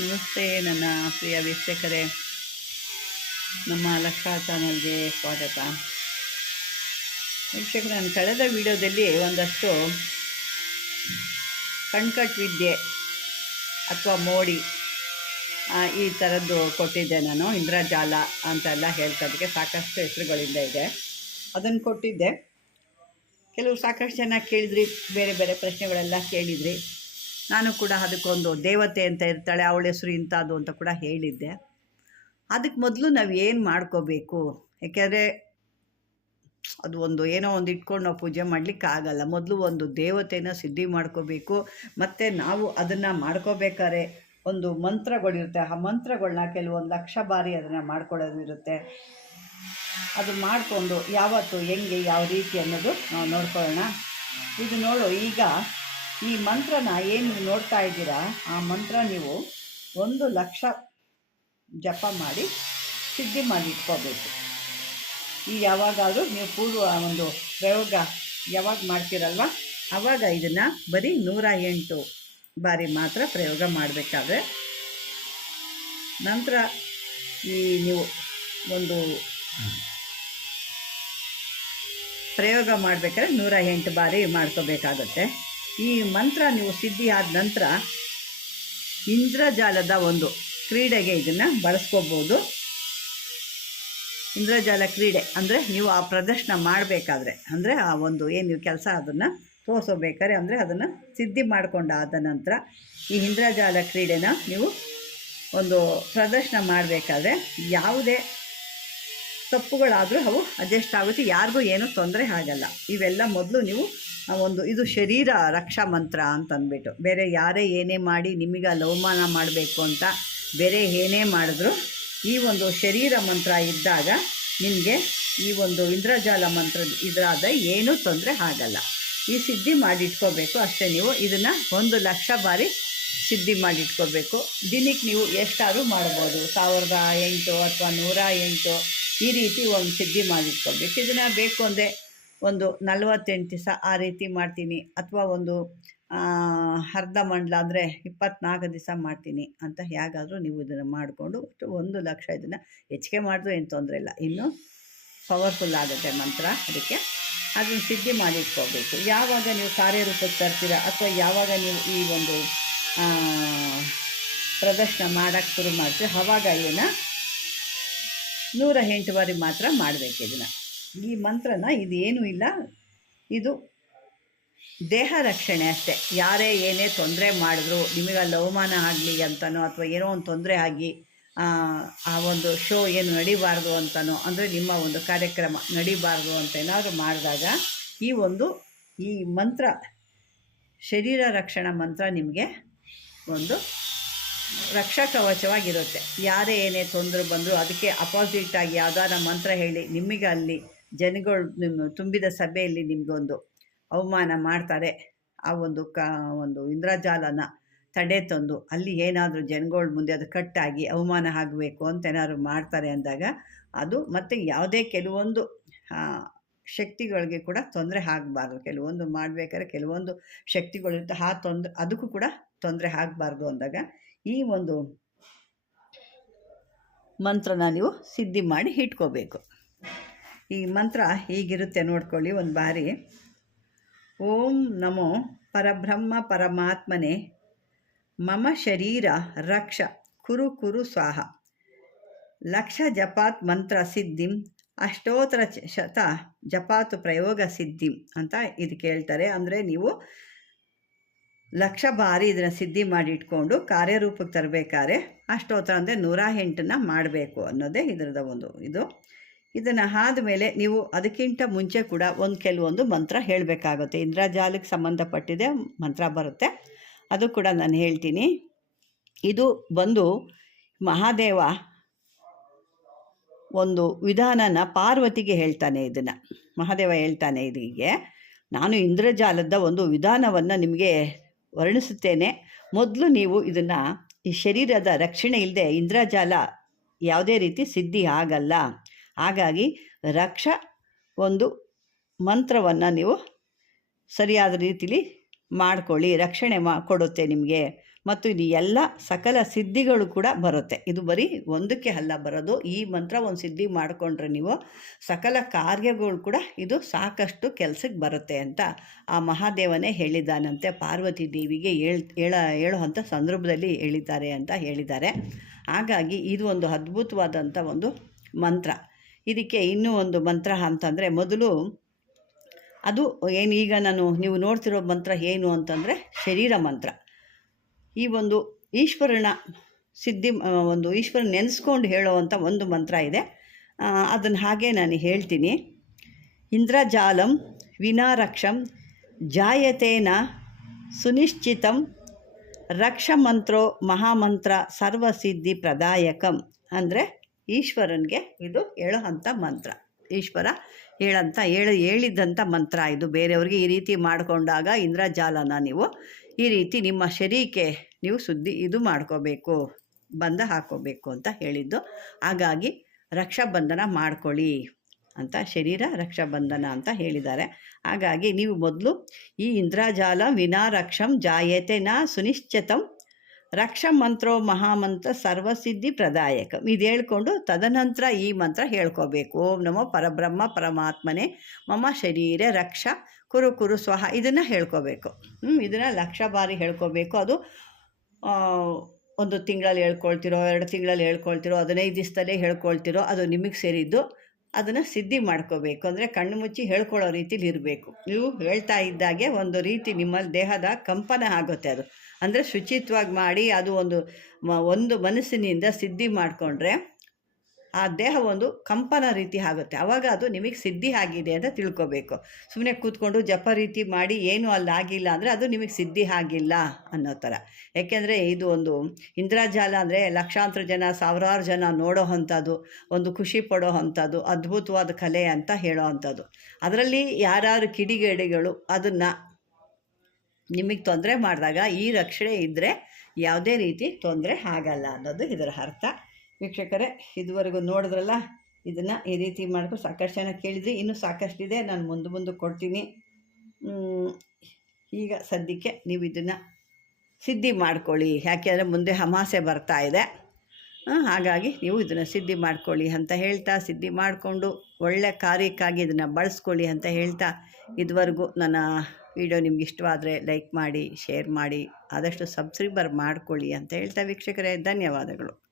ನಮಸ್ತೆ ನನ್ನ ಪ್ರಿಯ ವೀಕ್ಷಕರೇ. ನಮ್ಮ ಲಕ್ಷಾ ಚಾನಲ್ಗೆ ಸ್ವಾಗತ. ವೀಕ್ಷಕರೇ, ನಾನು ಕಳೆದ ವಿಡಿಯೋದಲ್ಲಿ ಒಂದಷ್ಟು ಕಣ್ಕಟ್ ವಿದ್ಯೆ ಅಥವಾ ಮೋಡಿ ಈ ಥರದ್ದು ಕೊಟ್ಟಿದ್ದೆ ನಾನು, ಇಂದ್ರಜಾಲ ಅಂತೆಲ್ಲ ಹೇಳ್ಕೋದಕ್ಕೆ ಸಾಕಷ್ಟು ಹೆಸರುಗಳಿಂದ ಇದೆ. ಅದನ್ನು ಕೊಟ್ಟಿದ್ದೆ. ಕೆಲವು ಸಾಕಷ್ಟು ಜನ ಕೇಳಿದ್ರಿ, ಬೇರೆ ಬೇರೆ ಪ್ರಶ್ನೆಗಳೆಲ್ಲ ಕೇಳಿದ್ರಿ. ನಾನು ಕೂಡ ಅದಕ್ಕೊಂದು ದೇವತೆ ಅಂತ ಇರ್ತಾಳೆ, ಅವಳ ಹೆಸರು ಇಂಥದ್ದು ಅಂತ ಕೂಡ ಹೇಳಿದ್ದೆ. ಅದಕ್ಕೆ ಮೊದಲು ನಾವು ಏನು ಮಾಡ್ಕೋಬೇಕು? ಯಾಕೆಂದರೆ ಅದು ಒಂದು ಏನೋ ಒಂದು ಇಟ್ಕೊಂಡು ನಾವು ಪೂಜೆ ಮಾಡಲಿಕ್ಕೆ ಆಗಲ್ಲ. ಮೊದಲು ಒಂದು ದೇವತೆನ ಸಿದ್ಧಿ ಮಾಡ್ಕೋಬೇಕು, ಮತ್ತು ನಾವು ಅದನ್ನು ಮಾಡ್ಕೋಬೇಕಾದ್ರೆ ಒಂದು ಮಂತ್ರಗಳಿರುತ್ತೆ ಆ ಮಂತ್ರಗಳನ್ನ ಕೆಲವೊಂದು ಲಕ್ಷ ಬಾರಿ ಅದನ್ನು ಮಾಡ್ಕೊಳ್ಳೋದಿರುತ್ತೆ ಅದು ಮಾಡಿಕೊಂಡು ಯಾವತ್ತು, ಹೆಂಗೆ, ಯಾವ ರೀತಿ ಅನ್ನೋದು ನಾವು ನೋಡ್ಕೊಳ್ಳೋಣ. ಇದು ನೋಡು, ಈಗ ಈ ಮಂತ್ರನ ಏನು ನೀವು ನೋಡ್ತಾ ಇದ್ದೀರಾ, ಆ ಮಂತ್ರ ನೀವು ಒಂದು ಲಕ್ಷ ಜಪ ಮಾಡಿ ಸಿದ್ಧಿ ಮಾಡಿ ಇಟ್ಕೋಬೇಕು. ಈ ಯಾವಾಗಾದರೂ ನೀವು ಪೂರ್ವ ಒಂದು ಪ್ರಯೋಗ ಯಾವಾಗ ಮಾಡ್ತೀರಲ್ವ ಆವಾಗ ಇದನ್ನು ಬರೀ ನೂರ ಎಂಟು ಬಾರಿ ಮಾತ್ರ ಪ್ರಯೋಗ ಮಾಡಬೇಕಾದ್ರೆ, ನಂತರ ಈ ನೀವು ಒಂದು ಪ್ರಯೋಗ ಮಾಡಬೇಕಾದ್ರೆ ನೂರ ಎಂಟು ಬಾರಿ ಮಾಡ್ಕೋಬೇಕಾಗತ್ತೆ. ಈ ಮಂತ್ರ ನೀವು ಸಿದ್ಧಿ ಆದ ನಂತರ ಇಂದ್ರಜಾಲದ ಒಂದು ಕ್ರೀಡೆಗೆ ಇದನ್ನು ಬಳಸ್ಕೋಬೋದು. ಇಂದ್ರಜಾಲ ಕ್ರೀಡೆ ಅಂದರೆ ನೀವು ಆ ಪ್ರದರ್ಶನ ಮಾಡಬೇಕಾದ್ರೆ, ಅಂದರೆ ಆ ಒಂದು ಏನು ನೀವು ಕೆಲಸ ಅದನ್ನು ತೋರಿಸೋಬೇಕಾದ್ರೆ ಅಂದರೆ ಅದನ್ನು ಸಿದ್ಧಿ ಮಾಡಿಕೊಂಡಾದ ನಂತರ ಈ ಇಂದ್ರಜಾಲ ಕ್ರೀಡೆನ ನೀವು ಒಂದು ಪ್ರದರ್ಶನ ಮಾಡಬೇಕಾದ್ರೆ ಯಾವುದೇ ತಪ್ಪುಗಳಾದರೂ ಅವು ಅಡ್ಜಸ್ಟ್ ಆಗುತ್ತೆ. ಯಾರಿಗೂ ಏನೂ ತೊಂದರೆ ಆಗಲ್ಲ. ಇವೆಲ್ಲ ಮೊದಲು ನೀವು ಒಂದು ಇದು ಶರೀರ ರಕ್ಷಾ ಮಂತ್ರ ಅಂತಂದ್ಬಿಟ್ಟು. ಬೇರೆ ಯಾರೇ ಏನೇ ಮಾಡಿ ನಿಮಗೆ ಅಲ್ಲಿ ಅವಮಾನ ಮಾಡಬೇಕು ಅಂತ ಬೇರೆ ಏನೇ ಮಾಡಿದ್ರು ಈ ಒಂದು ಶರೀರ ಮಂತ್ರ ಇದ್ದಾಗ ನಿಮಗೆ ಈ ಒಂದು ಇಂದ್ರಜಾಲ ಮಂತ್ರ ಇದ್ರಾದ ಏನೂ ತೊಂದರೆ ಆಗಲ್ಲ. ಈ ಸಿದ್ಧಿ ಮಾಡಿಟ್ಕೋಬೇಕು. ಅಷ್ಟೇ ನೀವು ಇದನ್ನು ಒಂದು ಲಕ್ಷ ಬಾರಿ ಸಿದ್ಧಿ ಮಾಡಿಟ್ಕೋಬೇಕು. ದಿನಕ್ಕೆ ನೀವು ಎಷ್ಟಾದರೂ ಮಾಡ್ಬೋದು. ಸಾವಿರದ ಎಂಟು ಅಥವಾ ನೂರ ಎಂಟು ಈ ರೀತಿ ಒಂದು ಸಿದ್ಧಿ ಮಾಡಿಟ್ಕೋಬೇಕು. ಇದನ್ನು ಬೇಕು ಅಂದರೆ ಒಂದು ನಲವತ್ತೆಂಟು ದಿವಸ ಆ ರೀತಿ ಮಾಡ್ತೀನಿ. ಅಥವಾ ಒಂದು ಅರ್ಧ ಮಂಡಲ ಅಂದರೆ ಇಪ್ಪತ್ನಾಲ್ಕು ದಿವಸ ಮಾಡ್ತೀನಿ ಅಂತ ಹೇಗಾದರೂ ನೀವು ಇದನ್ನು ಮಾಡಿಕೊಂಡು ಒಂದು ಲಕ್ಷ ಇದನ್ನು ಹೆಚ್ಚಿಗೆ ಮಾಡಿದ್ರೂ ಏನು ತೊಂದರೆ ಇಲ್ಲ. ಇನ್ನೂ ಪವರ್ಫುಲ್ ಆಗುತ್ತೆ ಮಂತ್ರ ಅದಕ್ಕೆ. ಅದನ್ನು ಸಿದ್ಧಿ ಮಾಡಿಟ್ಕೋಬೇಕು ಯಾವಾಗ ನೀವು ಕಾರ್ಯರೂಪಕ್ಕೆ ತರ್ತೀರ ಅಥವಾ ಯಾವಾಗ ನೀವು ಈ ಒಂದು ಪ್ರದರ್ಶನ ಮಾಡೋಕ್ಕೆ ಶುರು ಮಾಡ್ತೀರಿ ಆವಾಗ ಇದನ್ನು ನೂರ ಎಂಟು ಬಾರಿ ಮಾತ್ರ ಮಾಡಬೇಕು ಇದನ್ನು. ಈ ಮಂತ್ರನ ಇದೇನೂ ಇಲ್ಲ. ಇದು ದೇಹ ರಕ್ಷಣೆ ಅಷ್ಟೇ. ಯಾರೇ ಏನೇ ತೊಂದರೆ ಮಾಡಿದ್ರು ನಿಮಗೆ ಅಲ್ಲಿ ಅವಮಾನ ಆಗಲಿ ಅಂತನೋ ಅಥವಾ ಏನೋ ಒಂದು ತೊಂದರೆ ಆಗಿ ಆ, ಒಂದು ಶೋ ಏನು ನಡಿಬಾರ್ದು ಅಂತನೋ ಅಂದರೆ ನಿಮ್ಮ ಒಂದು ಕಾರ್ಯಕ್ರಮ ನಡಿಬಾರ್ದು ಅಂತ ಏನಾದರೂ ಮಾಡಿದಾಗ ಈ ಒಂದು ಈ ಮಂತ್ರ ಶರೀರ ರಕ್ಷಣಾ ಮಂತ್ರ ನಿಮಗೆ ಒಂದು ರಕ್ಷಾ ಕವಚವಾಗಿರುತ್ತೆ. ಯಾರೇ ಏನೇ ತೊಂದರೆ ಬಂದರೂ ಅದಕ್ಕೆ ಅಪೋಸಿಟ್ ಆಗಿ ಯಾವ್ದಾರ ಮಂತ್ರ ಹೇಳಿ ನಿಮಗೆ ಅಲ್ಲಿ ಜನಗಳು ನಿಮ್ಮ ತುಂಬಿದ ಸಭೆಯಲ್ಲಿ ನಿಮಗೊಂದು ಅವಮಾನ ಮಾಡ್ತಾರೆ. ಆ ಒಂದು ಕ, ಒಂದು ಇಂದ್ರಜಾಲನ ತಡೆ ತಂದು ಅಲ್ಲಿ ಏನಾದರೂ ಜನಗಳ ಮುಂದೆ ಅದು ಕಟ್ಟಾಗಿ ಅವಮಾನ ಆಗಬೇಕು ಅಂತ ಏನಾದ್ರು ಮಾಡ್ತಾರೆ ಅಂದಾಗ ಅದು ಮತ್ತು ಯಾವುದೇ ಕೆಲವೊಂದು ಶಕ್ತಿಗಳಿಗೆ ಕೂಡ ತೊಂದರೆ ಆಗಬಾರ್ದು. ಕೆಲವೊಂದು ಮಾಡಬೇಕಾದ್ರೆ ಕೆಲವೊಂದು ಶಕ್ತಿಗಳಿರುತ್ತೆ ಆ ತೊಂದರೆ ಅದಕ್ಕೂ ಕೂಡ ತೊಂದರೆ ಆಗಬಾರ್ದು ಅಂದಾಗ ಈ ಒಂದು ಮಂತ್ರನ ನೀವು ಸಿದ್ಧಿ ಮಾಡಿ ಇಟ್ಕೋಬೇಕು. ಈ ಮಂತ್ರ ಹೀಗಿರುತ್ತೆ ನೋಡ್ಕೊಳ್ಳಿ ಒಂದು ಬಾರಿ. ಓಂ ನಮೋ ಪರಬ್ರಹ್ಮ ಪರಮಾತ್ಮನೆ, ಮಮ ಶರೀರ ರಕ್ಷ, ಕುರು ಕುರು ಸ್ವಾಹ. ಲಕ್ಷ ಜಪಾತ್ ಮಂತ್ರ ಸಿದ್ಧಿಂ ಅಷ್ಟೋತ್ತರ ಶತ ಜಪಾತು ಪ್ರಯೋಗ ಸಿದ್ಧಿಂ ಅಂತ ಇದು ಕೇಳ್ತಾರೆ. ಅಂದರೆ ನೀವು ಲಕ್ಷ ಬಾರಿ ಇದನ್ನು ಸಿದ್ಧಿ ಮಾಡಿ ಇಟ್ಕೊಂಡು ಕಾರ್ಯರೂಪಕ್ಕೆ ತರಬೇಕಾದ್ರೆ ಅಷ್ಟೋತ್ತರ ಅಂದರೆ ನೂರ ಎಂಟನ್ನ ಮಾಡಬೇಕು ಅನ್ನೋದೇ ಇದರದ ಒಂದು ಇದು. ಇದನ್ನು ಆದಮೇಲೆ ನೀವು ಅದಕ್ಕಿಂತ ಮುಂಚೆ ಕೂಡ ಒಂದು ಕೆಲವೊಂದು ಮಂತ್ರ ಹೇಳಬೇಕಾಗುತ್ತೆ. ಇಂದ್ರಜಾಲಕ್ಕೆ ಸಂಬಂಧಪಟ್ಟಿದೆ ಮಂತ್ರ ಬರುತ್ತೆ. ಅದು ಕೂಡ ನಾನು ಹೇಳ್ತೀನಿ. ಇದು ಬಂದು ಮಹಾದೇವ ಒಂದು ವಿಧಾನನ ಪಾರ್ವತಿಗೆ ಹೇಳ್ತಾನೆ ಇದನ್ನು. ಮಹಾದೇವ ಹೇಳ್ತಾನೆ ಇದಿಗೆ ನಾನು ಇಂದ್ರಜಾಲದ ಒಂದು ವಿಧಾನವನ್ನು ನಿಮಗೆ ವರ್ಣಿಸುತ್ತೇನೆ. ಮೊದಲು ನೀವು ಇದನ್ನು ಈ ಶರೀರದ ರಕ್ಷಣೆ ಇಲ್ಲದೆ ಇಂದ್ರಜಾಲ ಯಾವುದೇ ರೀತಿ ಸಿದ್ಧಿ ಆಗಲ್ಲ. ಹಾಗಾಗಿ ರಕ್ಷ ಒಂದು ಮಂತ್ರವನ್ನು ನೀವು ಸರಿಯಾದ ರೀತಿಲಿ ಮಾಡ್ಕೊಳ್ಳಿ, ರಕ್ಷಣೆ ಮಾ, ಕೊಡುತ್ತೆ ನಿಮಗೆ. ಮತ್ತು ಇದು ಎಲ್ಲ ಸಕಲ ಸಿದ್ಧಿಗಳು ಕೂಡ ಬರುತ್ತೆ. ಇದು ಬರೀ ಒಂದಕ್ಕೆ ಅಲ್ಲ, ಬರೋದು ಈ ಮಂತ್ರ ಒಂದು ಸಿದ್ಧಿ ಮಾಡಿಕೊಂಡ್ರೆ ನೀವು ಸಕಲ ಕಾರ್ಯಗಳು ಕೂಡ ಇದು ಸಾಕಷ್ಟು ಕೆಲಸಕ್ಕೆ ಬರುತ್ತೆ ಅಂತ ಆ ಮಹಾದೇವನೇ ಹೇಳಿದ್ದಾನಂತೆ. ಪಾರ್ವತಿ ದೇವಿಗೆ ಹೇಳ್, ಹೇಳ ಹೇಳುವಂಥ ಸಂದರ್ಭದಲ್ಲಿ ಹೇಳಿದ್ದಾರೆ ಅಂತ ಹೇಳಿದ್ದಾರೆ. ಹಾಗಾಗಿ ಇದು ಒಂದು ಅದ್ಭುತವಾದಂಥ ಒಂದು ಮಂತ್ರ. ಇದಕ್ಕೆ ಇನ್ನೂ ಒಂದು ಮಂತ್ರ ಅಂತಂದರೆ ಮೊದಲು ಅದು ಏನು ಈಗ ನಾನು ನೀವು ನೋಡ್ತಿರೋ ಮಂತ್ರ ಏನು ಅಂತಂದರೆ ಶರೀರ ಮಂತ್ರ. ಈ ಒಂದು ಈಶ್ವರನ ಸಿದ್ಧಿ ಒಂದು ಈಶ್ವರನ ನೆನೆಸ್ಕೊಂಡು ಹೇಳೋವಂಥ ಒಂದು ಮಂತ್ರ ಇದೆ. ಅದನ್ನು ಹಾಗೆ ನಾನು ಹೇಳ್ತೀನಿ. ಇಂದ್ರಜಾಲಂ ವಿನಾರಕ್ಷಂ ಜಾಯತೇನ ಸುನಿಶ್ಚಿತಂ ರಕ್ಷಮಂತ್ರೋ ಮಹಾಮಂತ್ರ ಸರ್ವಸಿದ್ಧಿ ಪ್ರದಾಯಕಂ. ಅಂದರೆ ಈಶ್ವರನಿಗೆ ಇದು ಹೇಳೋಂಥ ಮಂತ್ರ. ಈಶ್ವರ ಹೇಳಂತ ಹೇಳಿ ಹೇಳಿದ್ದಂಥ ಮಂತ್ರ ಇದು. ಬೇರೆಯವ್ರಿಗೆ ಈ ರೀತಿ ಮಾಡಿಕೊಂಡಾಗ ಇಂದ್ರಜಾಲನ ನೀವು ಈ ರೀತಿ ನಿಮ್ಮ ಶರೀರಕ್ಕೆ ನೀವು ಸುದ್ದಿ ಇದು ಮಾಡ್ಕೋಬೇಕು ಬಂಧ ಹಾಕೋಬೇಕು ಅಂತ ಹೇಳಿದ್ದು. ಹಾಗಾಗಿ ರಕ್ಷಾಬಂಧನ ಮಾಡ್ಕೊಳ್ಳಿ ಅಂತ ಶರೀರ ರಕ್ಷಾಬಂಧನ ಅಂತ ಹೇಳಿದ್ದಾರೆ. ಹಾಗಾಗಿ ನೀವು ಮೊದಲು ಈ ಇಂದ್ರಜಾಲ ವಿನಾರಕ್ಷಂ ಜಾಯತೆ ನ ಸುನಿಶ್ಚಿತಂ ರಕ್ಷ ಮಂತ್ರೋ ಮಹಾಮಂತ್ರ ಸರ್ವಸಿದ್ಧಿ ಪ್ರದಾಯಕ. ಇದು ಹೇಳ್ಕೊಂಡು ತದನಂತರ ಈ ಮಂತ್ರ ಹೇಳ್ಕೋಬೇಕು. ಓಂ ನಮೋ ಪರಬ್ರಹ್ಮ ಪರಮಾತ್ಮನೇ. ಮಮ ಶರೀರ ರಕ್ಷ ಕುರು ಕುರು ಸ್ವಹ. ಇದನ್ನು ಹೇಳ್ಕೋಬೇಕು. ಇದನ್ನು ಲಕ್ಷ ಬಾರಿ ಹೇಳ್ಕೋಬೇಕು. ಅದು ಒಂದು ತಿಂಗಳಲ್ಲಿ ಹೇಳ್ಕೊಳ್ತಿರೋ, ಎರಡು ತಿಂಗಳಲ್ಲಿ ಹೇಳ್ಕೊಳ್ತಿರೋ, ಹದಿನೈದು ದಿವಸದಲ್ಲೇ ಹೇಳ್ಕೊಳ್ತಿರೋ, ಅದು ನಿಮಗೆ ಸೇರಿದ್ದು ಅದನ್ನು ಸಿದ್ಧಿ ಮಾಡ್ಕೋಬೇಕು. ಅಂದರೆ ಕಣ್ಣು ಮುಚ್ಚಿ ಹೇಳ್ಕೊಳ್ಳೋ ರೀತಿಲಿ ಇರಬೇಕು. ನೀವು ಹೇಳ್ತಾ ಇದ್ದಾಗೆ ಒಂದು ರೀತಿ ನಿಮ್ಮಲ್ಲಿ ದೇಹದ ಕಂಪನ ಆಗುತ್ತೆ ಅದು. ಅಂದರೆ ಶುಚಿತ್ವವಾಗಿ ಮಾಡಿ ಅದು ಒಂದು ಒಂದು ಮನಸ್ಸಿನಿಂದ ಸಿದ್ಧಿ ಮಾಡಿಕೊಂಡ್ರೆ ಆ ದೇಹ ಒಂದು ಕಂಪನ ರೀತಿ ಆಗುತ್ತೆ. ಆವಾಗ ಅದು ನಿಮಗೆ ಸಿದ್ಧಿ ಆಗಿದೆ ಅಂತ ತಿಳ್ಕೊಬೇಕು. ಸುಮ್ಮನೆ ಕೂತ್ಕೊಂಡು ಜಪ ರೀತಿ ಮಾಡಿ ಏನೂ ಅಲ್ಲಿ ಆಗಿಲ್ಲ ಅಂದರೆ ಅದು ನಿಮಗೆ ಸಿದ್ಧಿ ಆಗಿಲ್ಲ ಅನ್ನೋ ಥರ. ಯಾಕೆಂದರೆ ಇದು ಒಂದು ಇಂದ್ರಜಾಲ ಅಂದರೆ ಲಕ್ಷಾಂತರ ಜನ, ಸಾವಿರಾರು ಜನ ನೋಡೋ ಅಂಥದ್ದು, ಒಂದು ಖುಷಿ ಪಡೋ ಅಂಥದ್ದು, ಅದ್ಭುತವಾದ ಕಲೆ ಅಂತ ಹೇಳೋ ಅಂಥದ್ದು. ಅದರಲ್ಲಿ ಯಾರ್ಯಾರು ಕಿಡಿಗೇಡಿಗಳು ಅದನ್ನು ನಿಮಗೆ ತೊಂದರೆ ಮಾಡಿದಾಗ ಈ ರಕ್ಷಣೆ ಇದ್ದರೆ ಯಾವುದೇ ರೀತಿ ತೊಂದರೆ ಆಗಲ್ಲ ಅನ್ನೋದು ಇದರ ಅರ್ಥ. ವೀಕ್ಷಕರೇ, ಇದುವರೆಗೂ ನೋಡಿದ್ರಲ್ಲ, ಇದನ್ನು ಈ ರೀತಿ ಮಾಡ್ಕೊಂಡು ಸಾಕಷ್ಟು ಜನ ಕೇಳಿದ್ರಿ, ಇನ್ನೂ ಸಾಕಷ್ಟಿದೆ, ನಾನು ಮುಂದೆ ಮುಂದೆ ಕೊಡ್ತೀನಿ. ಈಗ ಸದ್ಯಕ್ಕೆ ನೀವು ಇದನ್ನು ಸಿದ್ಧಿ ಮಾಡ್ಕೊಳ್ಳಿ. ಯಾಕೆಂದರೆ ಮುಂದೆ ಹಮಾಸೆ ಬರ್ತಾ ಇದೆ. ಹಾಗಾಗಿ ನೀವು ಇದನ್ನು ಸಿದ್ಧಿ ಮಾಡ್ಕೊಳ್ಳಿ ಅಂತ ಹೇಳ್ತಾ ಸಿದ್ಧಿ ಮಾಡಿಕೊಂಡು ಒಳ್ಳೆ ಕಾರ್ಯಕ್ಕಾಗಿ ಇದನ್ನು ಬಳಸ್ಕೊಳ್ಳಿ ಅಂತ ಹೇಳ್ತಾ ಇದುವರೆಗೂ ನನ್ನ ವಿಡಿಯೋ ನಿಮ್ಗೆ ಇಷ್ಟವಾದರೆ ಲೈಕ್ ಮಾಡಿ, ಶೇರ್ ಮಾಡಿ, ಆದಷ್ಟು ಸಬ್ಸ್ಕ್ರೈಬರ್ ಮಾಡ್ಕೊಳ್ಳಿ ಅಂತ ಹೇಳ್ತಾ ವೀಕ್ಷಕರೇ, ಧನ್ಯವಾದಗಳು.